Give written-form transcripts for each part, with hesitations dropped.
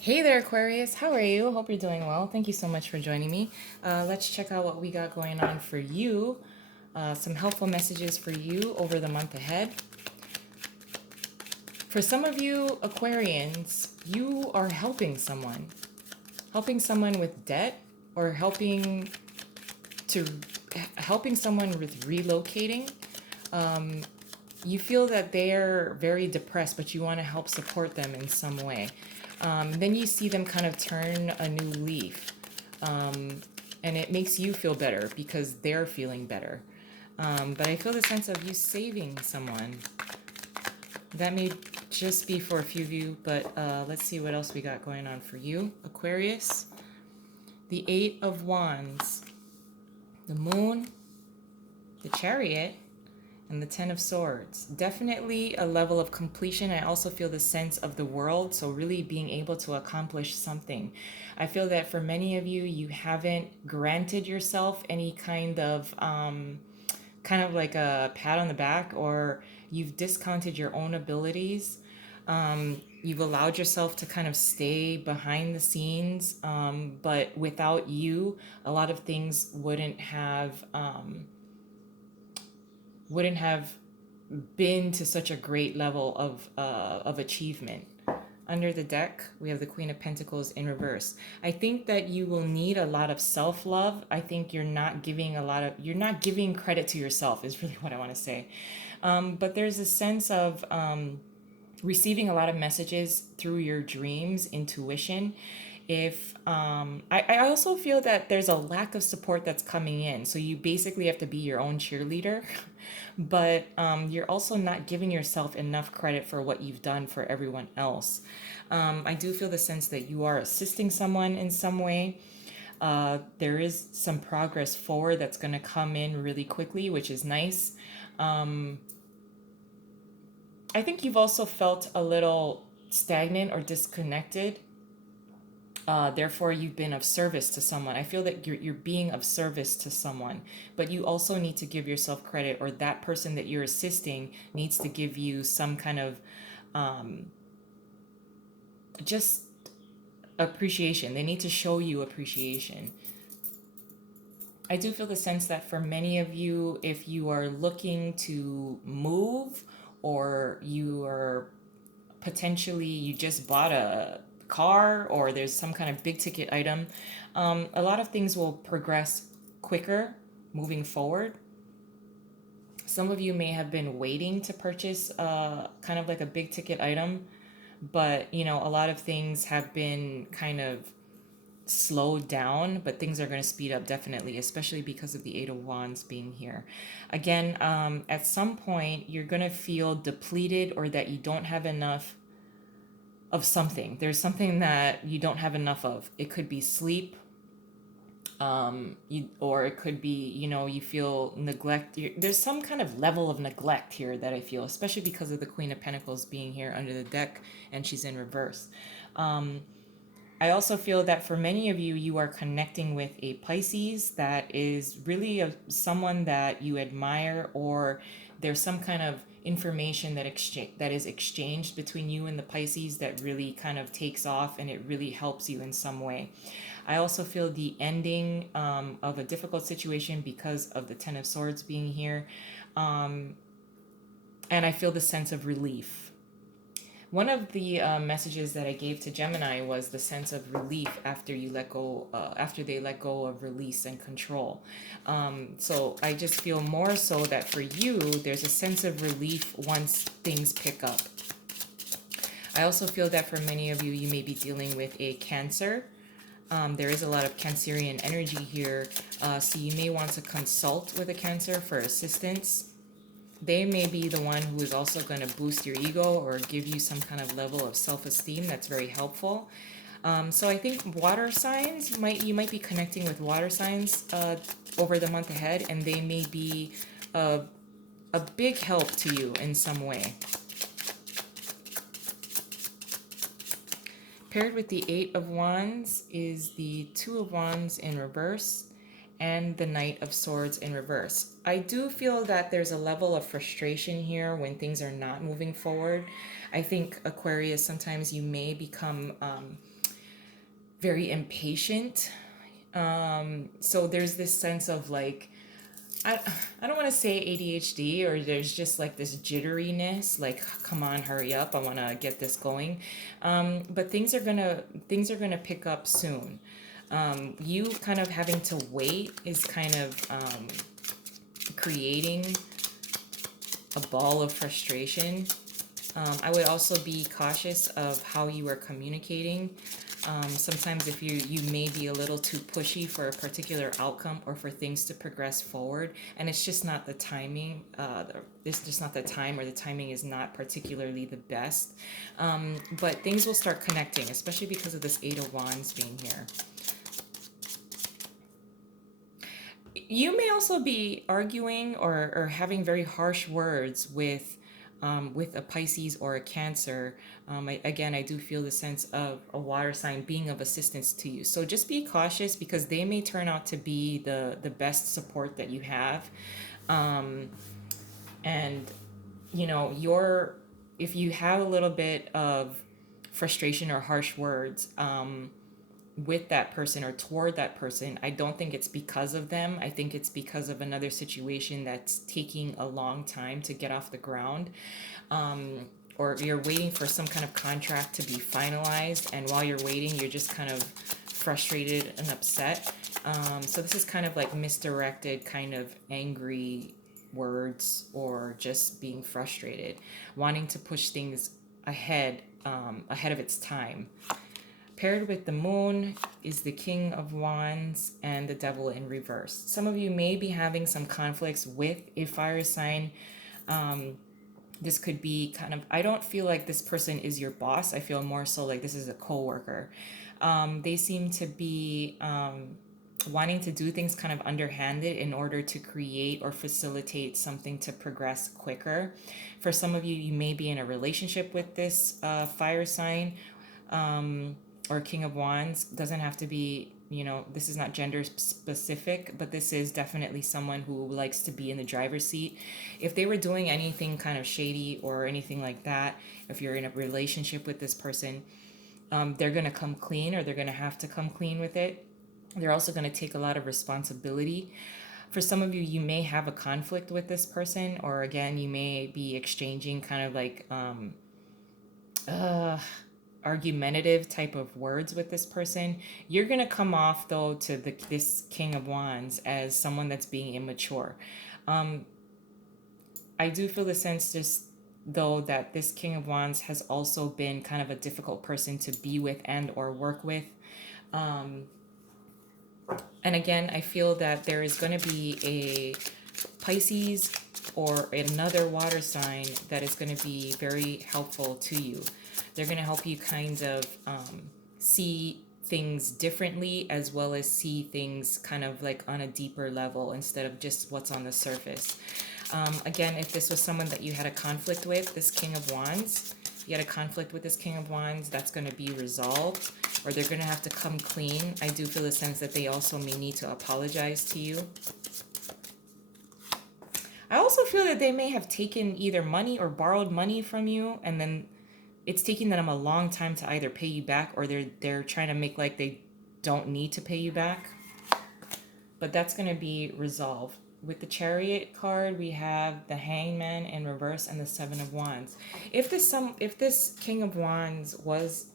Hey there, Aquarius. How are you? Hope you're doing well. Thank you so much for joining me. Let's check out what we got going on for you. Some helpful messages for you over the month ahead. For some of you, Aquarians, you are helping someone with debt, or to helping someone with relocating. You feel that they're very depressed, but you want to help support them in some way. Then you see them kind of turn a new leaf, and it makes you feel better because they're feeling better. But I feel the sense of you saving someone. That may just be for a few of you, but let's see what else we got going on for you, Aquarius. The Eight of Wands, the Moon, the Chariot, and the Ten of Swords. Definitely a level of completion. I also feel the sense of the world, so really being able to accomplish something. I feel that for many of you, you haven't granted yourself any kind of like a pat on the back, or you've discounted your own abilities. You've allowed yourself to kind of stay behind the scenes, but without you, a lot of things wouldn't have been to such a great level of achievement. Under the deck, we have the Queen of Pentacles in reverse. I think that you will need a lot of self-love. I think you're not giving credit to yourself is really what I want to say. But there's a sense of receiving a lot of messages through your dreams, intuition. If I also feel that there's a lack of support that's coming in, so you basically have to be your own cheerleader. But you're also not giving yourself enough credit for what you've done for everyone else. I do feel the sense that you are assisting someone in some way. There is some progress forward that's going to come in really quickly, which is nice. I think you've also felt a little stagnant or disconnected. Therefore, you've been of service to someone. I feel that you're being of service to someone, but you also need to give yourself credit, or that person that you're assisting needs to give you some kind of just appreciation. They need to show you appreciation. I do feel the sense that for many of you, if you are looking to move, or you are potentially you just bought a car, or there's some kind of big ticket item, a lot of things will progress quicker moving forward. Some of you may have been waiting to purchase kind of like a big ticket item, but a lot of things have been kind of slowed down, but things are going to speed up definitely, especially because of the Eight of Wands being here. Again, at some point, you're going to feel depleted, or that you don't have enough of something. There's something that you don't have enough of. It could be sleep, or it could be, you feel neglect. There's some kind of level of neglect here that I feel, especially because of the Queen of Pentacles being here under the deck, and she's in reverse. I also feel that for many of you, you are connecting with a Pisces that is really someone that you admire, or there's some kind of information that is exchanged between you and the Pisces that really kind of takes off, and it really helps you in some way. I also feel the ending of a difficult situation because of the Ten of Swords being here, and I feel the sense of relief. One of the messages that I gave to Gemini was the sense of relief after you let go, after they let go of release and control. So I just feel more so that for you, there's a sense of relief once things pick up. I also feel that for many of you, you may be dealing with a Cancer. There is a lot of Cancerian energy here, so you may want to consult with a Cancer for assistance. They may be the one who is also going to boost your ego or give you some kind of level of self-esteem that's very helpful. So I think water signs, you might be connecting with water signs over the month ahead, and they may be a big help to you in some way. Paired with the Eight of Wands is the Two of Wands in reverse, and the Knight of Swords in reverse. I do feel that there's a level of frustration here when things are not moving forward. I think, Aquarius, sometimes you may become very impatient. So there's this sense of like, I, I don't want to say ADHD, or there's just like this jitteriness, like come on, hurry up, I want to get this going. But things are gonna pick up soon. You kind of having to wait is kind of creating a ball of frustration. I would also be cautious of how you are communicating. Sometimes if you may be a little too pushy for a particular outcome or for things to progress forward, and it's just not the timing. It's just not the time, or the timing is not particularly the best. But things will start connecting, especially because of this Eight of Wands being here. You may also be arguing or having very harsh words with a Pisces or a Cancer. Again, I do feel the sense of a water sign being of assistance to you. So just be cautious, because they may turn out to be the best support that you have. Um, and, your if you have a little bit of frustration or harsh words, with that person or toward that person, I don't think it's because of them. I think it's because of another situation that's taking a long time to get off the ground. Or you're waiting for some kind of contract to be finalized, and while you're waiting, you're just kind of frustrated and upset. So this is kind of like misdirected, kind of angry words, or just being frustrated, wanting to push things ahead of its time. Paired with the moon is the King of Wands and the Devil in reverse. Some of you may be having some conflicts with a fire sign. This could be kind of, I don't feel like this person is your boss. I feel more so like this is a coworker. They seem to be wanting to do things kind of underhanded in order to create or facilitate something to progress quicker. For some of you, you may be in a relationship with this fire sign, or King of Wands. Doesn't have to be, this is not gender specific, but this is definitely someone who likes to be in the driver's seat. If they were doing anything kind of shady or anything like that, if you're in a relationship with this person, they're going to come clean, or they're going to have to come clean with it. They're also going to take a lot of responsibility. For some of you, you may have a conflict with this person, or again, you may be exchanging kind of like uh, argumentative type of words with this person. You're going to come off, though, to this King of Wands as someone that's being immature. I do feel the sense, just though, that this King of Wands has also been kind of a difficult person to be with and or work with. And again, I feel that there is going to be a Pisces or another water sign that is going to be very helpful to you. They're going to help you kind of see things differently, as well as see things kind of like on a deeper level instead of just what's on the surface. Again, if this was someone that you had a conflict with, this King of Wands, you had a conflict with this King of Wands, that's going to be resolved, or they're going to have to come clean. I do feel a sense that they also may need to apologize to you. I also feel that they may have taken either money or borrowed money from you, and then it's taking them a long time to either pay you back, or they're trying to make like they don't need to pay you back. But that's going to be resolved. With the Chariot card, we have the Hangman in reverse and the Seven of Wands. If this King of Wands was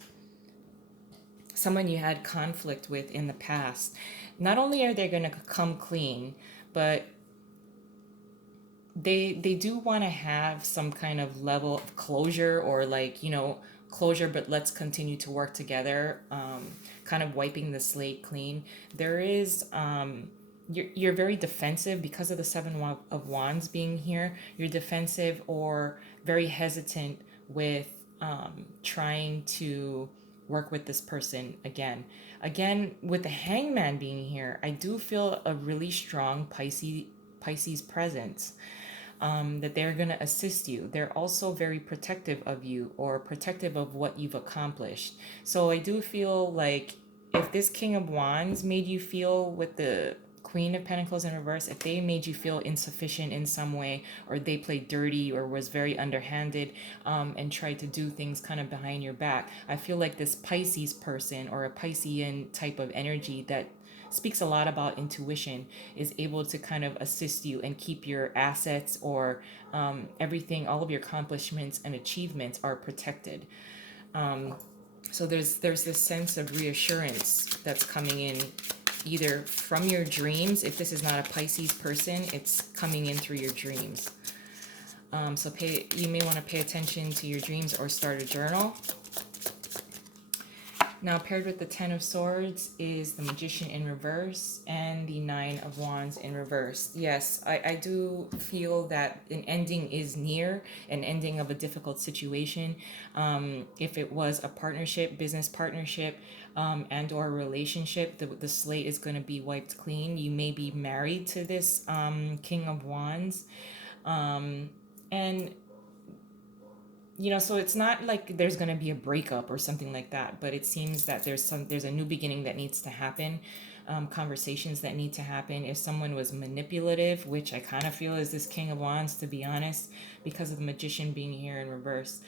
someone you had conflict with in the past, not only are they going to come clean, but they do want to have some kind of level of closure, or like, closure, but let's continue to work together, kind of wiping the slate clean. There is you're very defensive because of the Seven of Wands being here. You're defensive or very hesitant with trying to work with this person again. Again, with the Hangman being here, I do feel a really strong Pisces presence. That they're going to assist you. They're also very protective of you, or protective of what you've accomplished. So I do feel like if this King of Wands made you feel with the Queen of Pentacles in reverse, if they made you feel insufficient in some way, or they played dirty or was very underhanded, and tried to do things kind of behind your back, I feel like this Pisces person or a Piscean type of energy that speaks a lot about intuition is able to kind of assist you and keep your assets or everything, all of your accomplishments and achievements are protected. So there's this sense of reassurance that's coming in either from your dreams. If this is not a Pisces person, it's coming in through your dreams. So you may want to pay attention to your dreams or start a journal. Now, paired with the Ten of Swords is the Magician in reverse and the Nine of Wands in reverse. Yes, I do feel that an ending is near, an ending of a difficult situation. If it was a partnership, business partnership, and or a relationship, the slate is going to be wiped clean. You may be married to this King of Wands. And so it's not like there's going to be a breakup or something like that, but it seems that there's a new beginning that needs to happen, conversations that need to happen. If someone was manipulative, which I kind of feel is this King of Wands, to be honest, because of the Magician being here in reverse,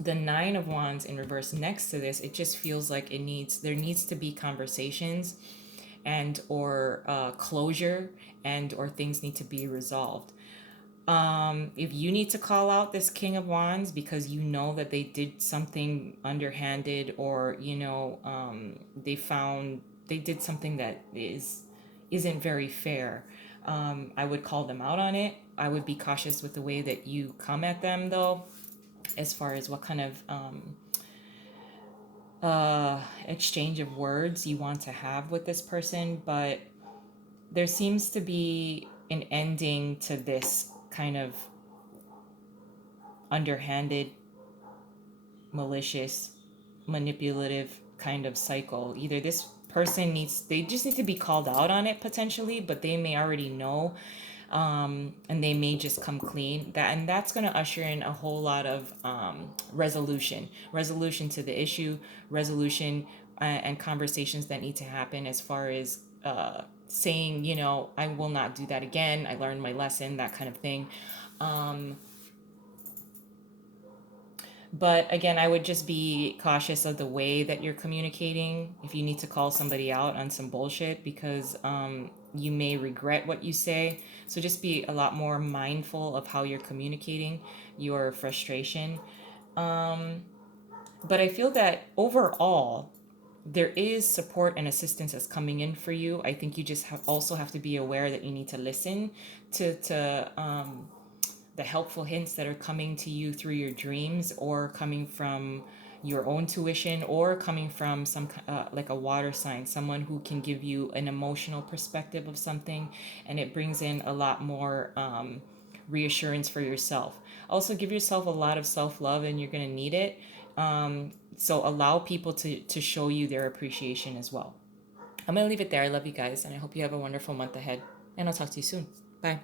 the Nine of Wands in reverse next to this, it just feels like there needs to be conversations and or closure, and or things need to be resolved. If you need to call out this King of Wands because you know that they did something underhanded, or they did something that isn't very fair, I would call them out on it. I would be cautious with the way that you come at them, though, as far as what kind of exchange of words you want to have with this person. But there seems to be an ending to this kind of underhanded, malicious, manipulative kind of cycle. Either this person they just need to be called out on it potentially, but they may already know, and they may just come clean. That's going to usher in a whole lot of resolution to the issue, resolution, and conversations that need to happen as far as saying, I will not do that again. I learned my lesson, that kind of thing. But again, I would just be cautious of the way that you're communicating if you need to call somebody out on some bullshit, because you may regret what you say. So just be a lot more mindful of how you're communicating your frustration. But I feel that overall, there is support and assistance that's coming in for you. I think you just also have to be aware that you need to listen to the helpful hints that are coming to you through your dreams, or coming from your own tuition, or coming from some like a water sign, someone who can give you an emotional perspective of something, and it brings in a lot more reassurance for yourself. Also, give yourself a lot of self-love, and you're going to need it. So allow people to show you their appreciation as well. I'm going to leave it there. I love you guys, and I hope you have a wonderful month ahead, and I'll talk to you soon. Bye.